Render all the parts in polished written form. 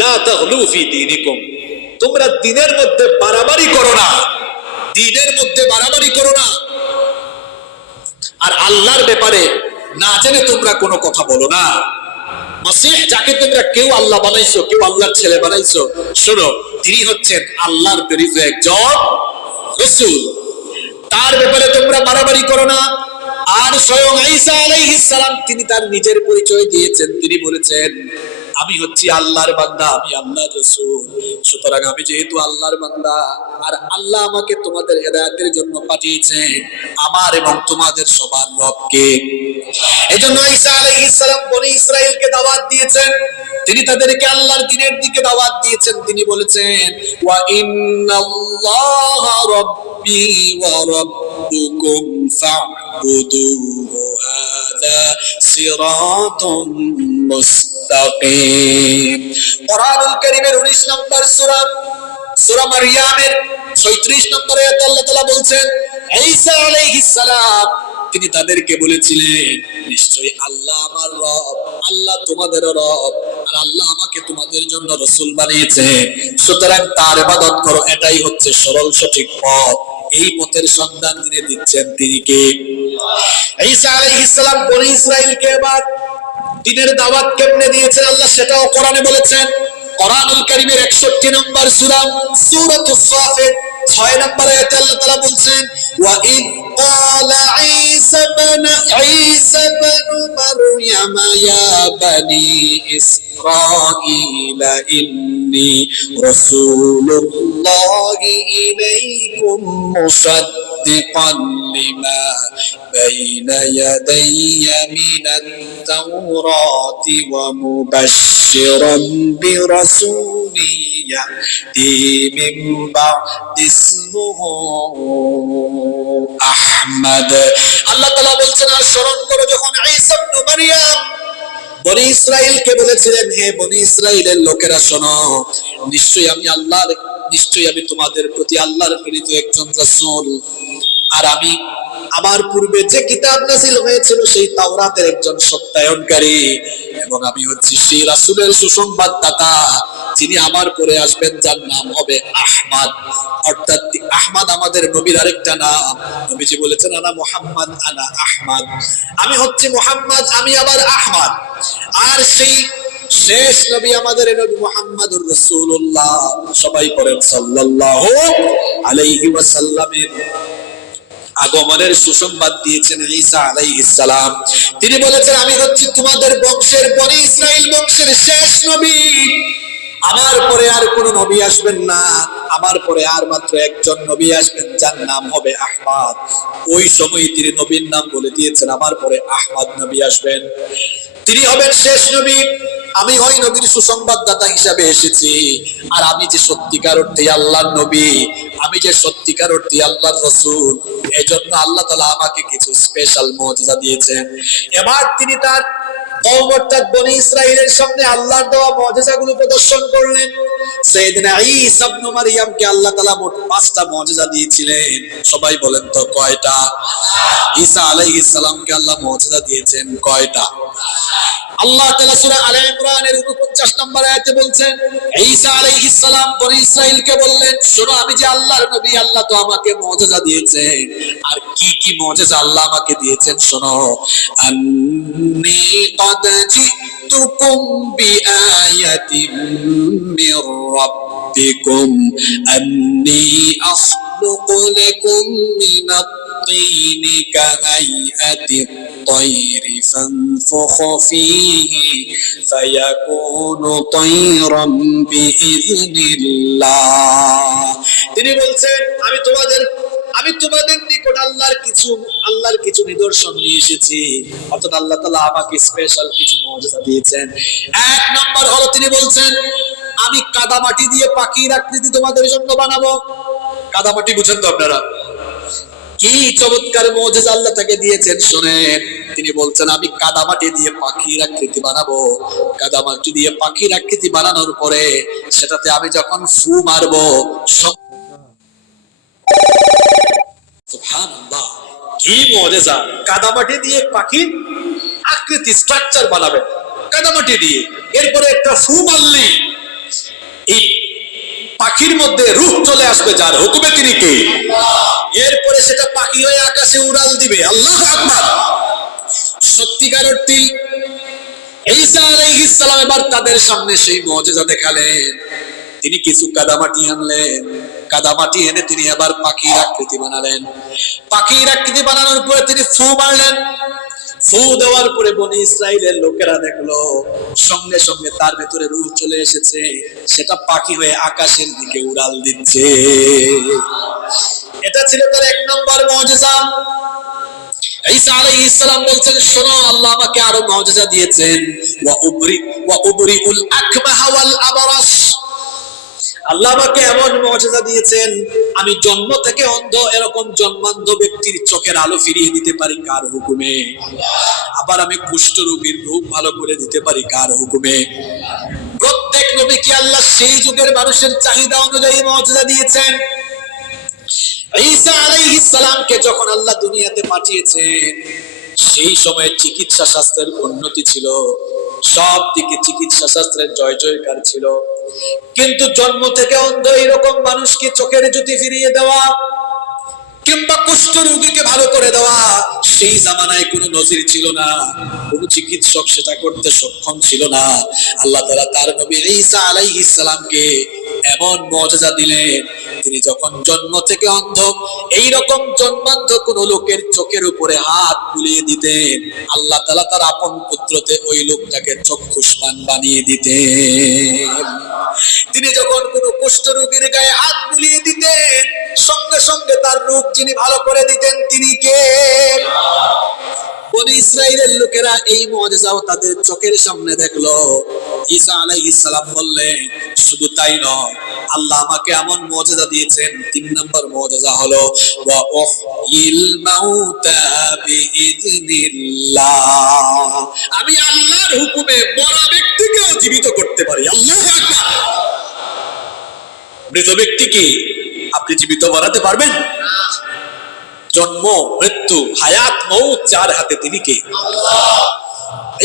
লা তাগলু ফি দীনিকুম, তোমরা দ্বীনের মধ্যে বাড়াবাড়ি করো না, দ্বীনের মধ্যে বাড়াবাড়ি করো না। আর আল্লাহর ব্যাপারে না জেনে তোমরা কোনো কথা বলো না। মাসিহ যাকে তোমরা কেউ আল্লাহ বানাইছো, কেউ আল্লাহর ছেলে বানাইছো, শোনো তিনি হচ্ছেন আল্লাহর প্রেরিত একজন রাসূল, তার ব্যাপারে তোমরা বাড়াবাড়ি করো না। আর স্বয়ং ঈসা আলাইহিস সালাম তিনি তার নিজের পরিচয় দিয়েছেন, তিনি বলেছেন আমি হচ্ছি আল্লাহর বান্দা, আমি আল্লাহর রাসূল। সুতরাং আমি যেহেতু আল্লাহর বান্দা আর আল্লাহ আমাকে তোমাদের হেদায়েতের জন্য পাঠিয়েছেন, আমার এবং তোমাদের সবার রবকে, এজন্য ঈসা আলাইহিস সালাম বনি ইসরাইলকে দাওয়াত দিয়েছেন, তিনি তাদেরকে আল্লাহর দ্বীনের দিকে দাওয়াত দিয়েছেন। তিনি বলেছেন ওয়া ইন্নাল্লাহা রাব্বি ওয়া রাব্বুকুম ফা'বুদুহু হাযা সিরাতুম মুস্তাকিম। কোরআনুল কারীমের 19 নম্বর সূরা, সূরা মারইয়ামের 36 নম্বর আয়াতে আল্লাহ তাআলা বলছেন ঈসা আলাইহিস সালাম তিনি তাদেরকে বলেছিলেন নিশ্চয়ই আল্লাহ আমার রব, আল্লাহ তোমাদের রব, আর আল্লাহ আমাকে তোমাদের জন্য রাসূল বানিয়েছে, সুতরাং তার ইবাদত করো, এটাই হচ্ছে সরল সঠিক পথ। এই পথের সন্ধান যিনি দিচ্ছেন তিনি কে? ঈসা আলাইহিস সালাম বনি ইসরাইলকে এবার দ্বীনের দাওয়াত কেমনে দিয়েছেন আল্লাহ সেটাও কোরআনে বলেছেন। কোরআনুল কারীমের 61 নম্বর সূরা, সূরাতুস সাফাত 6 নম্বর আয়াতে আল্লাহ তাআলা বলছেন ওয়া ইদ ক্বালা ঈসা ইবনু মারইয়াম ইয়া বানি ইসরাঈলা ইন্নী রাসূলুল্লাহি ইলাইকুম মুসাদ্দিকান লিমা বাইনা ইয়াদাইয়া মিনাত তাওরাতি ওয়া মুবাশশিরান বিরাসূলি ইয়াতি মিন বা'দি ইসমিহি আহমদ। আল্লাহ তাআলা বলছেন আর স্মরণ করো যখন ঈসা ইবনে মারইয়াম বনি ইসরাইলকে বলেছিলেন হে বনি ইসরাইলের লোকেরা শোনো, নিশ্চয়ই আমি তোমাদের প্রতি আল্লাহর প্রেরিত একজন রাসূল, আর আমি আমার পূর্বে যে কিতাব নাযিল হয়েছিল সেই তাওরাতের একজন সত্যায়নকারী, এবং আমি হচ্ছি সেই রাসূলের সুসংবাদদাতা যিনি আমার পরে আসবেন, যার নাম হবে আহমদ। অর্থাৎ আহমদ আমাদের নবীর আরেকটা নাম। নবীজি বলেছেন আনা মুহাম্মদ আনা আহমদ, আমি হচ্ছি মুহাম্মদ, আমি আবার আহমদ। আর সেই শেষ নবী আমাদের নবী মুহাম্মদুর রাসূলুল্লাহ, সবাই পড়েন সাল্লাল্লাহু আলাইহি ওয়াসাল্লামের আগমনের সুসংবাদ দিয়েছেন ঈসা আলাইহিস সালাম। তিনি বলেছেন আমি হচ্ছি তোমাদের বংশের বনি ইসরাইল বংশের শেষ নবী, আমার পরে আর কোন নবী আসবেন না, আমার পরে আর মাত্র একজন নবী আসবেন যার নাম হবে আহমদ। ওই সময় তিনি নবীর নাম বলে দিয়েছেন আমার পরে আহমদ নবী আসবেন, তিনি হবেন শেষ নবী। আমি ওই নবীর সুসংবাদদাতা হিসাবে এসেছি, আর আমি যে সত্যিকার অর্থে আল্লাহর নবী, আমি যে সত্যিকার অর্থে আল্লাহর রাসূল, এজন্য আল্লাহ তাআলা আমাকে কিছু স্পেশাল মুজিজা দিয়েছেন। এবার তিনি তার কওম অর্থাৎ বনি ইসরাইলের সামনে আল্লাহর দেওয়া মুজিজাগুলো প্রদর্শন করলেন। সাইয়েদনা ঈসা ইবনে মারইয়ামকে আল্লাহ তাআলা মোট 5টা মুজিজা দিয়েছিলেন। সবাই বলেন তো কয়টা? ঈসা আলাইহিস সালামকে আল্লাহ মুজিজা দিয়েছেন কয়টা? আল্লাহ তাআলা সূরা আলে ইমরানের 49 নম্বর আয়াতে বলছেন ঈসা আলাইহিস সালাম বনি ইসরাইলকে বললেন শোনো আমি যে আল্লাহর নবী, আল্লাহ তো আমাকে মুজিজা দিয়েছেন। আর কি কি মুজিজা আল্লাহ আমাকে দিয়েছেন শোনো। আন্নী ক্বাদ জিতুকুম বিআয়াতিন মির রাব্বিকুম আন্নী আখলুকু লাকুম মিনাত الطين كهيئة الطير فانفخ فيه فيكون طيرا بإذن الله। তিনি বলছেন আমি তোমাদের নিকট আল্লাহর কিছু নিদর্শন নিয়ে এসেছি, অর্থাৎ আল্লাহ তাআলা আমাকে স্পেশাল কিছু মুজিজা দিয়েছেন। এক নম্বর হলো তিনি বলছেন আমি কাদামাটি দিয়ে পাখির আকৃতি তোমাদের জন্য বানাবো। কাদামাটি বুঝেন তো আপনারা? কি চমৎকার মুজিজা আল্লাহ তাকে দিয়েছেন শুনেন। তিনি বলছেন আমি কাদামাটি দিয়ে পাখির আকৃতি বানাবো। কাদামাটি দিয়ে পাখির আকৃতি বানানোর পরে সেটাতে আমি যখন ফু মারবো, সুবহানাল্লাহ কি মুজিজা! কাদামাটি দিয়ে পাখির আকৃতি স্ট্রাকচার বানাবেন কাদামাটি দিয়ে, এরপরে একটা ফু মারলে পাখির মধ্যে রূহ চলে আসবে, যার হুকুমে তিনি কে। এরপরে সেটা পাখি হয়ে আকাশে উড়াল দিবে। আল্লাহু আকবার। সত্যিকার অর্থে ঈসা আলাইহিস সালাম এবার তাদের সামনে সেই মুজিজা দেখালেন। তিনি কিছু কাদামাটি আনলেন, কাদামাটি এনে তিনি আবার পাখির আকৃতি বানালেন। পাখির আকৃতি বানানোর পরে তিনি ফু মারলেন। ফু দেওয়ার পরে বনি ইসরাইলের লোকেরা দেখলো সঙ্গে সঙ্গে তার ভেতরে রূহ চলে এসেছে, সেটা পাখি হয়ে আকাশের দিকে উড়াল দিচ্ছে। এটা ছিল তার এক নম্বর মুজিজা। ঈসা আলাইহিস সালাম বলছেন, শোনো, আল্লাহ আমাকে আরো মুজিজা দিয়েছেন। ওয়া উবরিউল আকমাহা ওয়াল আবরাস। আল্লাহ আমাকে এমন মুজিজা দিয়েছেন, আমি জন্ম থেকে অন্ধ এরকম জন্মান্ধ ব্যক্তির চোখের আলো ফিরিয়ে দিতে পারি কার হুকুমে। আবার আমি কুষ্ঠ রোগীর রোগ ভালো করে দিতে পারি কার হুকুমে। প্রত্যেক নবীকে আল্লাহ সেই যুগের মানুষের চাহিদা অনুযায়ী মুজিজা দিয়েছেন। ঈসা আলাইহিস সালামকে যখন আল্লাহ দুনিয়াতে পাঠিয়েছেন, সেই সময় চিকিৎসা শাস্ত্রের উন্নতি ছিল, সব দিকে চিকিৎসা শাস্ত্রের জয় জয়কার ছিল। কিন্তু জন্ম থেকে অন্ধ এরকম মানুষকে চোখের জ্যোতি ফিরিয়ে দেওয়া কিংবা কুষ্ঠ রোগীকে ভালো করে দেওয়া, সেই জামানায় কোনো নজির ছিল না, কোনো চিকিৎসক সেটা করতে সক্ষম ছিল না। আল্লাহ তাআলা তার নবী ঈসা আলাইহিস সালামকে এমন মুজিজা দিলেন, তিনি যখন জন্ম থেকে অন্ধ এইরকম জন্মান্ধ কোন লোকের চোখের উপরে হাত বুলিয়ে দিতেন, আল্লাহ তাআলা তার আপন পুত্রতে ওই লোকটাকে চক্ষুষ্মান বানিয়ে দিতেন। তিনি যখন কোন কুষ্ঠ রোগীর গায়ে হাত বুলিয়ে দিতেন, সঙ্গে সঙ্গে তার রোগ যিনি ভালো করে দিতেন তিনি কে? বনি ইসরাইলের লোকেরা এই মুজিজাও তাদের চোখের সামনে দেখলো। ঈসা আলাইহিস সালাম বললেন, শুধু তাই নয়, আল্লাহ আমাকে এমন মুজিজা দিয়েছেন। 3 নম্বর মুজিজা হলো ওয়া উহইল মাউতা বিইذনিল্লাহ। আমি আল্লাহর হুকুমে মরা ব্যক্তিকেও জীবিত করতে পারি। আল্লাহু আকবার। মৃত ব্যক্তিকে আপনি জীবিত বানাতে পারবেন? জন্ম, মৃত্যু, হায়াত, মউত যার হাতে, তিনি কে? আল্লাহ।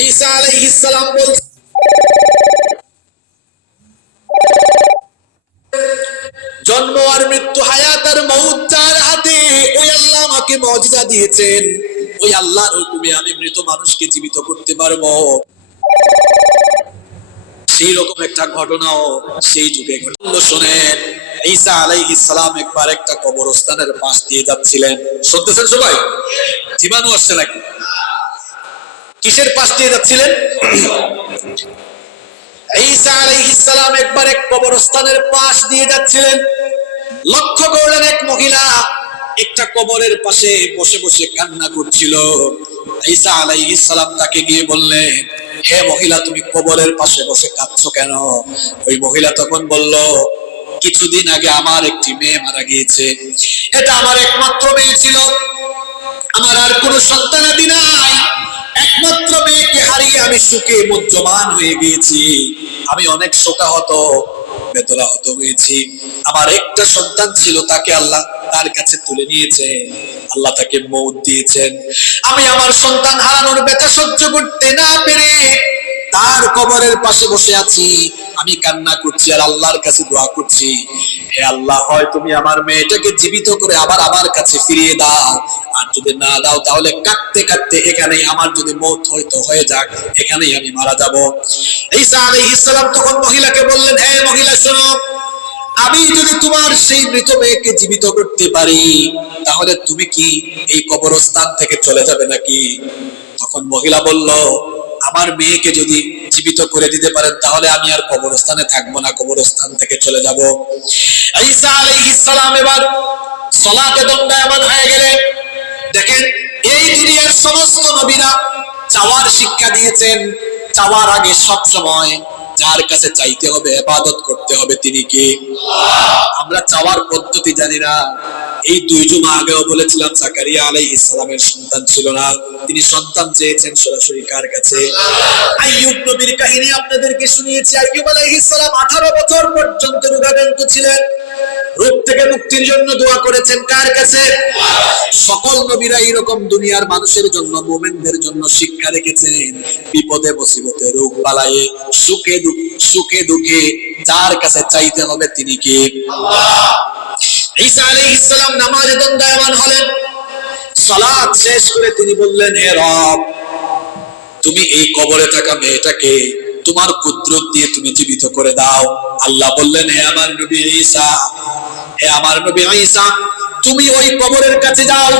ঈসা আলাইহিস সালাম বলছেন, জন্ম আর মৃত্যু, হায়াত আর মউত যার হাতে, ওই আল্লাহ আমাকে মুজিজা দিয়েছেন। ওই আল্লাহর হুকুমে আমি মৃত মানুষকে জীবিত করতে পারবো। সেই রকম একটা ঘটনাও সেই যুগে ঘটলো। শোনেন, ঈসা আলাইহিস সালাম একবার একটা কবরস্থানের পাশ দিয়ে যাচ্ছিলেন। শুনতেছেন সবাই? জীবাণু আসছে নাকি? কিসের পাশ দিয়ে যাচ্ছিলেন? ঈসা আলাইহিস সালাম একবার এক কবরস্থানের পাশ দিয়ে যাচ্ছিলেন। লক্ষ্য করলেন এক মহিলা একটা কবরের পাশে বসে বসে কান্না করছিল। ঈসা আলাইহিস সালাম তাকে গিয়ে বললেন, হে মহিলা, তুমি কবরের পাশে বসে কাঁদছো কেন? ওই মহিলা তখন বলল, কিছুদিন আগে আমার একটি মেয়ে মারা গিয়েছে, এটা আমার একমাত্র মেয়ে ছিল, আমার আর কোনো সন্তানাদি নাই, একমাত্র মেয়েকে হারিয়ে আমি শোকে মুহ্যমান হয়ে গিয়েছি, আমি অনেক শোকাহত বেদনাহত হয়েছি। আমার একটা সন্তান ছিল, তাকে আল্লাহ তার কাছে তুলে নিয়েছেন, আল্লাহ তাকে মউত দিয়েছেন। আমি আমার সন্তান হারানোর ব্যথা সহ্য করতে না পেরে তার কবরের পাশে বসে আছি, আমি কান্না করছি আর আল্লাহর কাছে দোয়া করছি, হে আল্লাহ, হয় তুমি আমার মেয়েটাকে জীবিত করে আবার আমার কাছে ফিরিয়ে দাও, আর যদি না দাও তাহলে কাঁদতে কাঁদতে এখানেই আমার যদি মওত হয়তো হয়ে যাক, এখানেই আমি মারা যাব। ঈসা আলাইহিস সালাম তখন মহিলাকে বললেন, হে মহিলা, শোনো, আমি যদি তোমার সেই মৃত মেয়েকে জীবিত করতে পারি, তাহলে তুমি কি এই কবরস্থান থেকে চলে যাবে নাকি? তখন মহিলা বলল, আমার মেয়েকে যদি জীবিত করে দিতে পারেন তাহলে আমি আর কবরস্থানে থাকবো না, কবরস্থান থেকে চলে যাব। ঈসা আলাইহিস সালাম এবার সালাতে দণ্ডায়মান হয়ে গেলেন। দেখেন, এই দুনিয়ার সমস্ত নবীরা চাওয়ার শিক্ষা দিয়েছেন, চাওয়ার আগে সব সময় যার কাছে চাইতে হবে, ইবাদত করতে হবে, তিনি কে? আমরা চাওয়ার পদ্ধতি জানি না। এই 2 জুমা আগেও বলেছিলাম, জাকারিয়া আলাইহিস সালামের সন্তান ছিল না, তিনি সন্তান চেয়েছেন সরাসরি কার কাছে? আইয়ুব নবীর কাহিনী আপনাদেরকে শুনিয়েছি। আইয়ুব আলাইহিস সালাম 18 বছর পর্যন্ত রোগাক্রান্ত ছিলেন, রোগ থেকে মুক্তির জন্য দোয়া করেছেন কার কাছে? সকল নবীরা এরকম দুনিয়ার মানুষের জন্য, মুমিনদের জন্য শিক্ষা রেখেছেন। বিপদে মুসিবতে, রোগ বালায়ে, সুখে দুঃখে যার কাছে চাইতে হবে তিনি কে? আল্লাহ। ঈসা আলাইহিস সালাম নামাজে দণ্ডায়মান হলেন। সালাত শেষ করে তিনি বললেন, হে রব, তুমি এই কবরে থাকা মেয়েটাকে তোমার কুদরত দিয়ে তুমি জীবিত করে দাও। আল্লাহ বললেন, হে আমার নবী ঈসা, হে আমার নবী ঈসা, তুমি ওই কবরের কাছে যাও,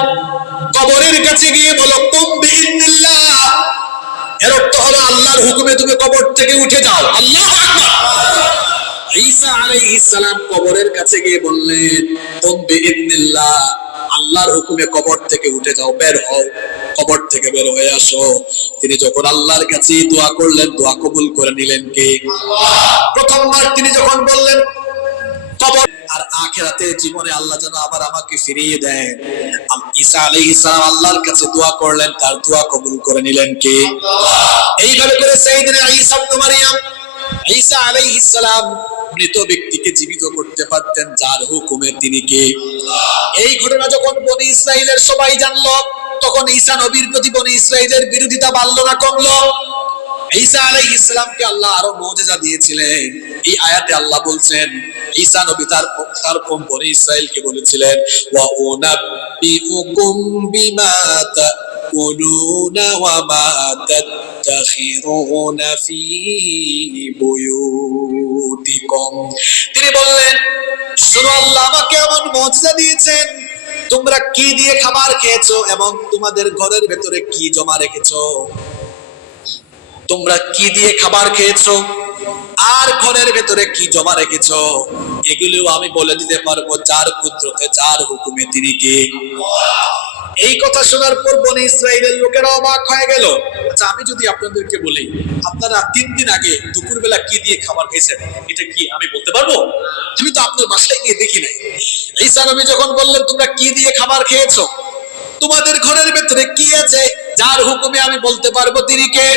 কবরের কাছে গিয়ে বলো কুম বিইذنিল্লাহ, এর অর্থ হলো আল্লাহর হুকুমে তুমি কবর থেকে উঠে যাও। আল্লাহু আকবার। ঈসা আলাইহিস সালাম কবরের কাছে গিয়ে বললেন, কুম বিইذنিল্লাহ, আল্লাহর হুকুমে কবর থেকে উঠে যাও, বের হও, কবর থেকে বের হয়ে আসো। তিনি যখন আল্লাহর কাছে দোয়া করলেন, দোয়া কবুল করে নিলেন কে? আল্লাহ। প্রথমবার তিনি যখন বললেন কবর আর আখিরাতে জীবনে আল্লাহ যেন আবার আমাকে ফিরিয়ে দেন, ঈসা আলাইহিস সালাম আল্লাহর কাছে দোয়া করলেন, তার দোয়া কবুল করে নিলেন কে? আল্লাহ। এইভাবে করে সাইয়েদনা ঈসা ইবনে মারইয়াম, ঈসা আলাইহিস সালাম মৃত ব্যক্তিকে জীবিত করতে পারতেন যার হুকুমে তিনি কে? এই ঘটনা যখন বনি ইসরাইলের সবাই জানলো, তখন ঈসা নবীর প্রতি বনি ইসরাইলের বিরোধিতা বাড়লো না কমলো? ঈসা আলাইহিস সালামকে আল্লাহ আরো মুজিজা দিয়েছিলেন। এই আয়াতে আল্লাহ বলছেন, ঈসা নবী তার বনি ইসরাইলকে বলেছিলেন, ওয়া উনাব্বিউকুম বিমা তাকুলুনা ওয়া মা তাদাখিরুনা ফি বুয়ুতিকুম। তিনি বললেন, শুনো, আল্লাহ আমাকে এমন মুজিজা দিয়েছেন, তোমরা কি দিয়ে খাবার খেয়েছো এবং তোমাদের ঘরের ভেতরে কি জমা রেখেছো। তোমরা কি দিয়ে খাবার খেয়েছো আর ঘরের ভেতরে কি জমা রেখেছো, এগুলো আমি বলে দিতে পারবো যার কুদরতে, যার হুকুমে তিনি কে? এই কথা শোনার পর বনি ইসরাইলের লোকেরা অবাক হয়ে গেল। আচ্ছা, আমি যদি আপনাদেরকে বলি, আপনারা 3 দিন আগে দুপুরবেলা কি দিয়ে খাবার খেয়েছেন, এটা কি আমি বলতে পারবো? আমি তো আপনার বাসায় গিয়ে দেখি নাই। ঈসা নবী যখন বললেন তোমরা কি দিয়ে খাবার খেয়েছো, তোমাদের ঘরের ভেতরে কি আছে, যার হুকুমে আমি বলতে পারবো তিনি কে?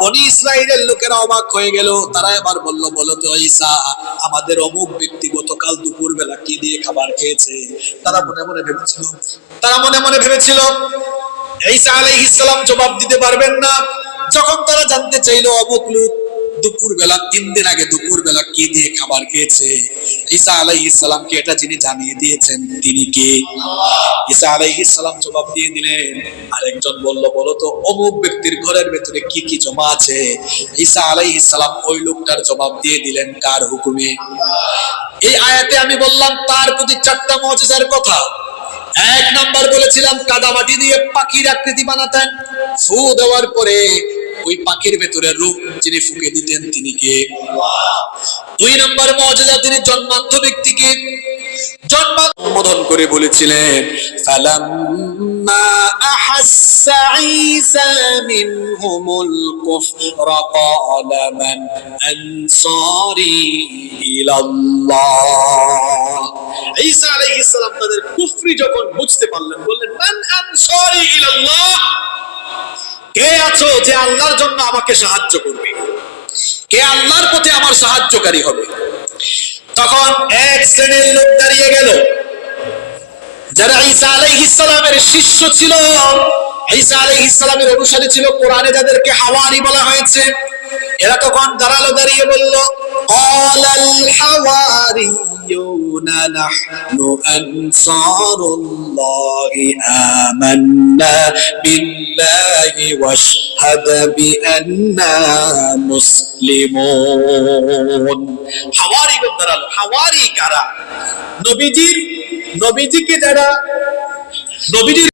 বনি ইসরাইলের লোকেরা অবাক হয়ে গেল। তারা এবার বলল, বলো তো ঈসা, আমাদের অমুক ব্যক্তি গতকাল দুপুরবেলা কি দিয়ে খাবার খেয়েছে। তারা মনে মনে ভেবেছিল ঈসা আলাইহিস সালাম জবাব দিতে পারবেন না। যখন তারা জানতে চাইলো অমুক লোক দুপুরবেলা, 3 দিন আগে দুপুরবেলা কি দিয়ে খাবার খেয়েছে, ঈসা আলাইহিস সালামকে এটা যিনি জানিয়ে দিয়েছেন তিনি কে? ঈসা আলাইহিস সালাম জবাব দিয়ে দিলেন। আরেকজন বলল, বলো তো অমুক ব্যক্তির ঘরের ভেতরে কি কি জমা আছে। ঈসা আলাইহিস সালাম ওই লোকটার জবাব দিয়ে দিলেন কার হুকুমে? এই আয়াতে আমি বললাম তার প্রতি 4টা মুজিজার কথা। 1 নাম্বার বলেছিলাম কাদামাটি দিয়ে পাখির আকৃতি বানাতেন, ফু দেওয়ার পরে ওই পাখির ভেতরে রূপ যিনি ফুঁকে দিতেন তিনি কে? 2 নাম্বার মুজিজা, তিনি জন্মান্ধ ব্যক্তিকে সম্বোধন করে বলেছিলেন, ফালাম্মা আহাসসা ঈসা মিনহুমুল কুফরা ক্বালা মান আনসারি ইলাল্লাহ। ঈসা আলাইহিস সালাম তাদের কুফরি যখন বুঝতে পারলেন, বললেন, মান আনসারি ইলাল্লাহ, কে আছো যে আল্লাহর জন্য আমাকে সাহায্য করবে, কে আল্লাহর পথে আমার সাহায্যকারী হবে। তখন এক শ্রেণীর লোক দাঁড়িয়ে গেল, যারা ঈসা আলাইহিস সালামের শিষ্য ছিল, ঈসা আলাইহিস সালামের অনুসারী ছিল, কোরআনে যাদেরকে হাওয়ারি বলা হয়েছে। এরা তখন দাঁড়ালো, দাঁড়িয়ে বলল, ক্বালাল হাওয়ারিয়ুনা নাহনু আনসারুল্লাহি আমান্না বিল্লাহি ওয়াশহাদ বিআন্না মুসলিমুন। হাওয়ারিগণ দাঁড়ালো। হাওয়ারি কারা? নবীজিকে যারা নবীজির